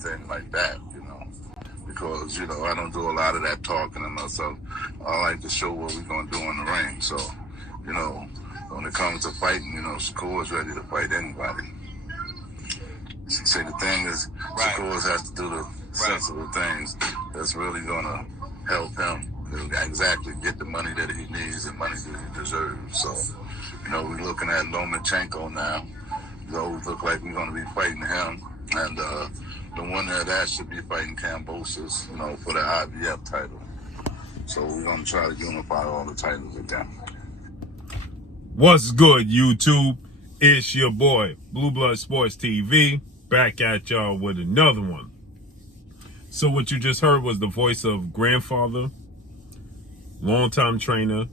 anything like that, because, I don't do a lot of that talking and myself. I like to show what we're going to do in the ring. So, when it comes to fighting, Shakur is ready to fight anybody. See, the thing is, Shakur has to do the sensible things that's really going to help him exactly get the money that he needs and money that he deserves. So, we're looking at Lomachenko now. We look like we're going to be fighting him. And the winner of that should be fighting Kambosos, for the IBF title. So we're going to try to unify all the titles again. What's good, YouTube? It's your boy, Blue Blood Sports TV, back at y'all with another one. So what you just heard was the voice of grandfather, longtime trainer,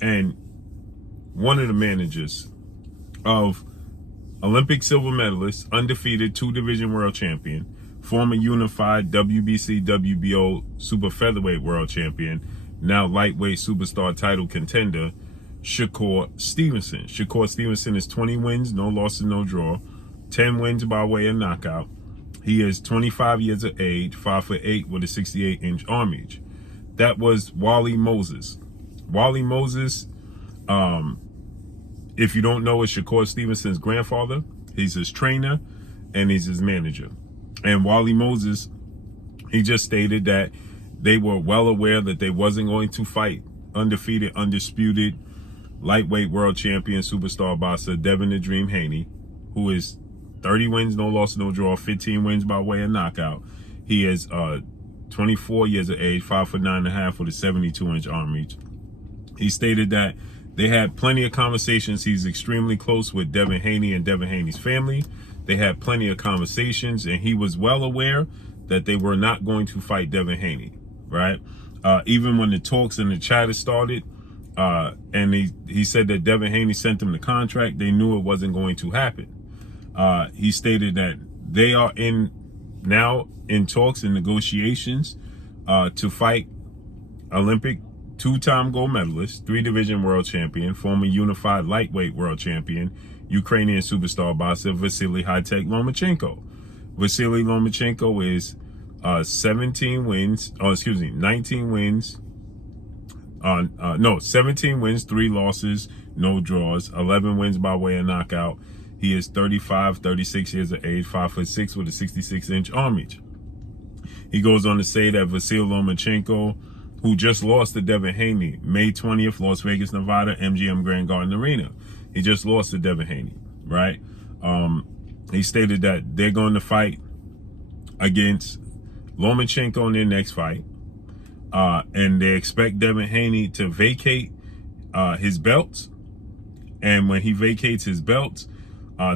and one of the managers of Olympic silver medalist, undefeated 2-division world champion, former unified WBC, WBO super featherweight world champion, now lightweight superstar title contender, Shakur Stevenson. Shakur Stevenson is 20 wins, no losses, no draw, 10 wins by way of knockout. He is 25 years of age, 5'8" with a 68-inch arm reach. That was Wally Moses. Wally Moses, if you don't know, is Shakur Stevenson's grandfather. He's his trainer and he's his manager. And Wally Moses, he just stated that they were well aware that they wasn't going to fight undefeated, undisputed, lightweight world champion, superstar boxer Devin the Dream Haney, who is 30 wins, no loss, no draw, 15 wins by way of knockout. He is 24 years of age, 5'9.5" with a 72-inch arm reach. He stated that they had plenty of conversations. He's extremely close with Devin Haney and Devin Haney's family. They had plenty of conversations, and he was well aware that they were not going to fight Devin Haney, right? Even when the talks and the chatter started, and he said that Devin Haney sent them the contract, they knew it wasn't going to happen. He stated that they are now in talks and negotiations to fight Olympic 2-time gold medalist, 3-division world champion, former unified lightweight world champion, Ukrainian superstar boxer Vasily Lomachenko. Vasily Lomachenko is 17 wins, 17 wins, 3 losses, no draws, 11 wins by way of knockout. He is 36 years of age, 5'6" with a 66-inch arm reach. He goes on to say that Vasily Lomachenko, who just lost to Devin Haney, May 20th, Las Vegas, Nevada, MGM Grand Garden Arena. He just lost to Devin Haney, right? He stated that they're going to fight against Lomachenko in their next fight. And they expect Devin Haney to vacate his belts. And when he vacates his belts,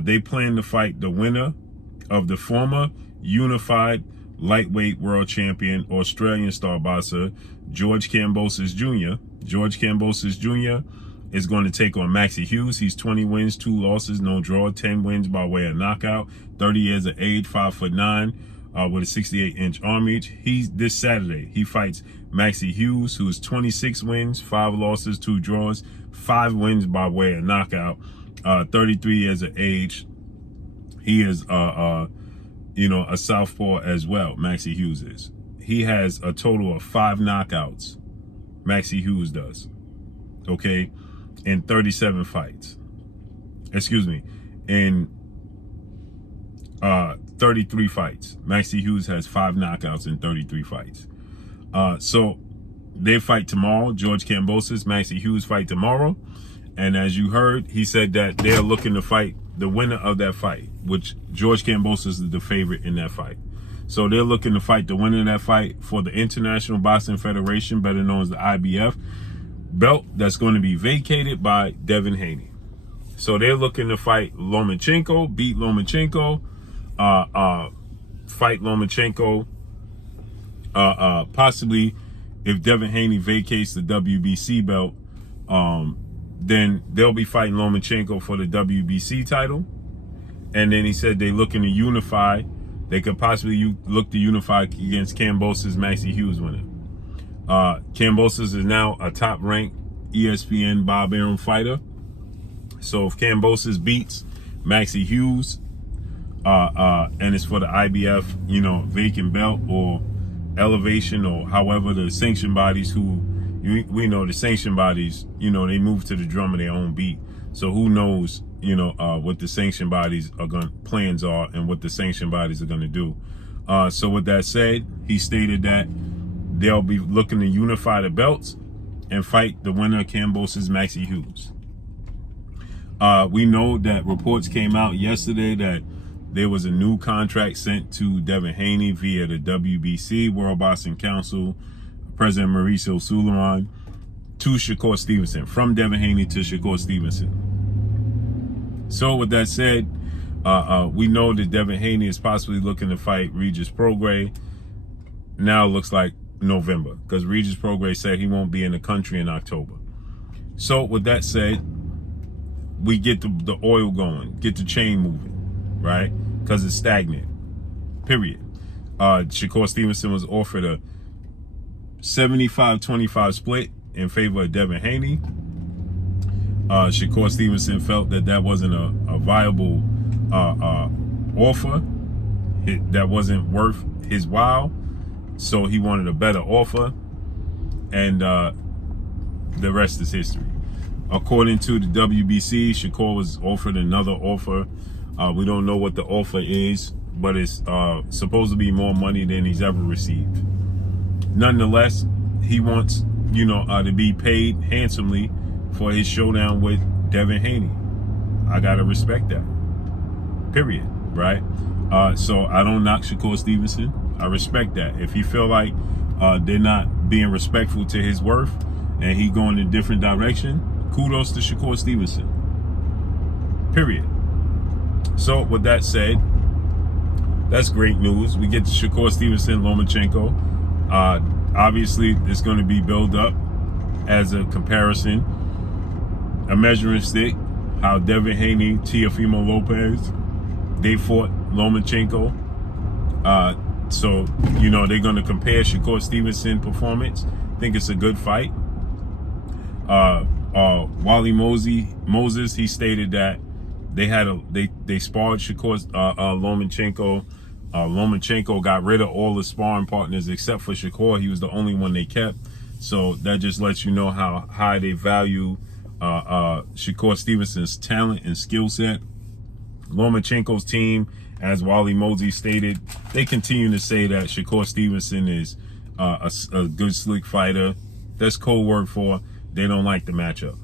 they plan to fight the winner of the former unified lightweight world champion, Australian star boxer, George Kambosos Jr. George Kambosos Jr. is going to take on Maxie Hughes. He's 20 wins, 2 losses, no draw, 10 wins by way of knockout, 30 years of age, 5'9", with a 68-inch arm reach. This Saturday, he fights Maxie Hughes, who is 26 wins, 5 losses, 2 draws, 5 wins by way of knockout, 33 years of age. He is a southpaw as well, Maxie Hughes is. He has a total of 5 knockouts, Maxie Hughes does, okay, in 37 fights. In 33 fights. Maxie Hughes has 5 knockouts in 33 fights. So they fight tomorrow. George Kambosos, Maxie Hughes fight tomorrow. And as you heard, he said that they're looking to fight the winner of that fight, which George Kambosos is the favorite in that fight. So they're looking to fight the winner of that fight for the International Boxing Federation, better known as the IBF, belt that's going to be vacated by Devin Haney. So they're looking to fight Lomachenko, beat Lomachenko, fight Lomachenko, possibly if Devin Haney vacates the WBC belt, then they'll be fighting Lomachenko for the WBC title. And then he said they're looking to unify. They could possibly look to unify against Kambosos' Maxie Hughes winner. Kambosos is now a top-ranked ESPN Bob Arum fighter. So if Kambosos beats Maxie Hughes, and it's for the IBF, vacant belt or elevation, or however the sanction bodies we know the sanction bodies, they move to the drum of their own beat. So who knows, what the sanction bodies plans are and what the sanction bodies are going to do. So with that said, he stated that they'll be looking to unify the belts and fight the winner of Kambosos, Maxie Hughes. We know that reports came out yesterday that there was a new contract sent to Devin Haney via the WBC, World Boxing Council, President Mauricio Suleiman, to Shakur Stevenson, from Devin Haney to Shakur Stevenson. So with that said, we know that Devin Haney is possibly looking to fight Regis Prograis. Now it looks like November, because Regis Prograis said he won't be in the country in October. So with that said, we get the oil going, get the chain moving, right? Because it's stagnant, period. Shakur Stevenson was offered a 75-25 split in favor of Devin Haney. Shakur Stevenson felt that wasn't a viable offer. That wasn't worth his while. So he wanted a better offer. And the rest is history. According to the WBC, Shakur was offered another offer. We don't know what the offer is, but it's supposed to be more money than he's ever received. Nonetheless, he wants, to be paid handsomely for his showdown with Devin Haney. I gotta respect that. Period. Right? So I don't knock Shakur Stevenson. I respect that. If he feel like they're not being respectful to his worth and he going in a different direction, kudos to Shakur Stevenson. Period. So with that said, that's great news. We get to Shakur Stevenson, Lomachenko. Obviously, it's going to be built up as a comparison, a measuring stick. How Devin Haney, Teofimo Lopez, they fought Lomachenko. So, they're going to compare Shakur Stevenson performance. I think it's a good fight. Wally Moses, he stated that they sparred Shakur Lomachenko. Lomachenko got rid of all the sparring partners except for Shakur. He was the only one they kept. So that just lets you know how high they value Shakur Stevenson's talent and skill set. Lomachenko's team, as Wally Mosey stated, they continue to say that Shakur Stevenson is a good, slick fighter. That's code word for they don't like the matchup.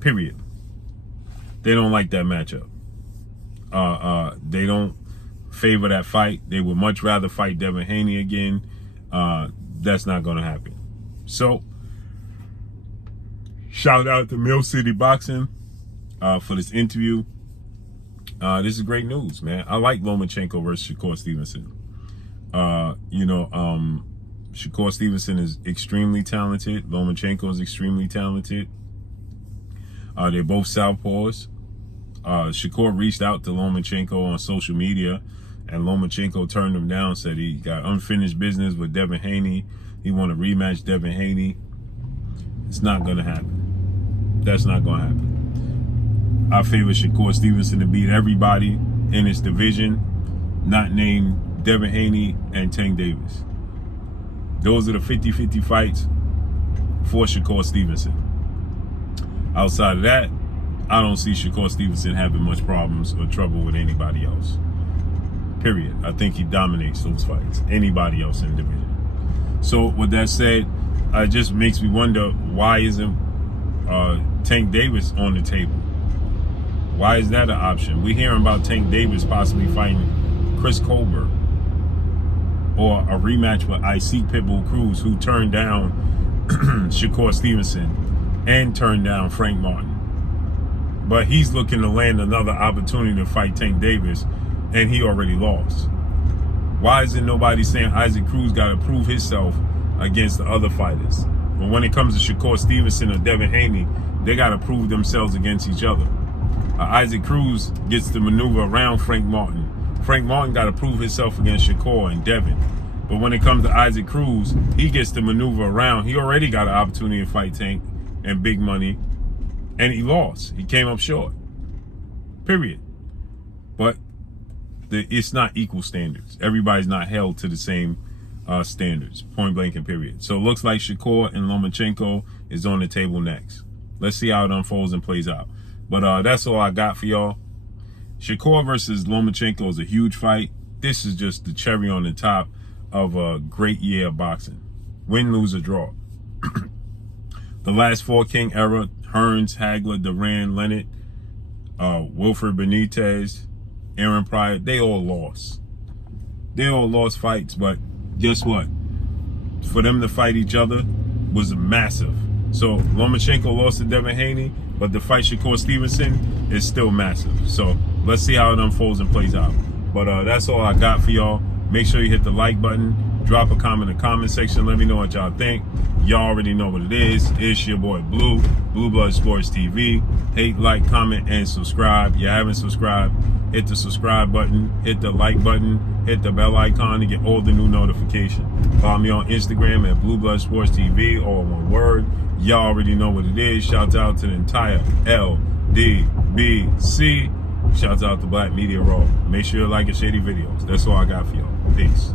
Period. They don't like that matchup. They don't favor that fight. They would much rather fight Devin Haney again. That's not going to happen. So, shout out to Mill City Boxing for this interview. This is great news, man. I like Lomachenko versus Shakur Stevenson. Shakur Stevenson is extremely talented. Lomachenko is extremely talented. They're both southpaws. Shakur reached out to Lomachenko on social media, and Lomachenko turned him down, said he got unfinished business with Devin Haney. He want to rematch Devin Haney. It's not going to happen. That's not going to happen. I favor Shakur Stevenson to beat everybody in his division, not named Devin Haney and Tank Davis. Those are the 50-50 fights for Shakur Stevenson. Outside of that, I don't see Shakur Stevenson having much problems or trouble with anybody else. Period. I think he dominates those fights. Anybody else in the division. So with that said, it just makes me wonder, why isn't Tank Davis on the table? Why is that an option? We're hearing about Tank Davis possibly fighting Chris Colbert, or a rematch with IC Pitbull Cruz, who turned down Shakur Stevenson and turned down Frank Martin. But he's looking to land another opportunity to fight Tank Davis, and he already lost. Why isn't nobody saying Isaac Cruz got to prove himself against the other fighters? But when it comes to Shakur Stevenson or Devin Haney, they got to prove themselves against each other. Isaac Cruz gets to maneuver around Frank Martin. Frank Martin got to prove himself against Shakur and Devin. But when it comes to Isaac Cruz, he gets to maneuver around. He already got an opportunity to fight Tank and big money, and he lost. He came up short. Period. But it's not equal standards. Everybody's not held to the same standards, point blank and period. So it looks like Shakur and Lomachenko is on the table next. Let's see how it unfolds and plays out. But that's all I got for y'all. Shakur versus Lomachenko is a huge fight. This is just the cherry on the top of a great year of boxing. Win, lose, or draw. The last four King era, Hearns, Hagler, Duran, Leonard, Wilfred Benitez, Aaron Pryor, they all lost. They all lost fights, but guess what? For them to fight each other was massive. So Lomachenko lost to Devin Haney, but the fight Shakur Stevenson is still massive. So let's see how it unfolds and plays out. But that's all I got for y'all. Make sure you hit the like button. Drop a comment in the comment section. Let me know what y'all think. Y'all already know what it is. It's your boy Blue Blood Sports TV. Hate, like, comment, and subscribe. You haven't subscribed, hit the subscribe button, hit the like button, hit the bell icon to get all the new notifications. Follow me on Instagram at Blue Blood Sports TV, all one word. Y'all already know what it is. Shout out to the entire LDBC. Shout out to Black Media Raw. Make sure you like and share these videos. That's all I got for y'all. Peace.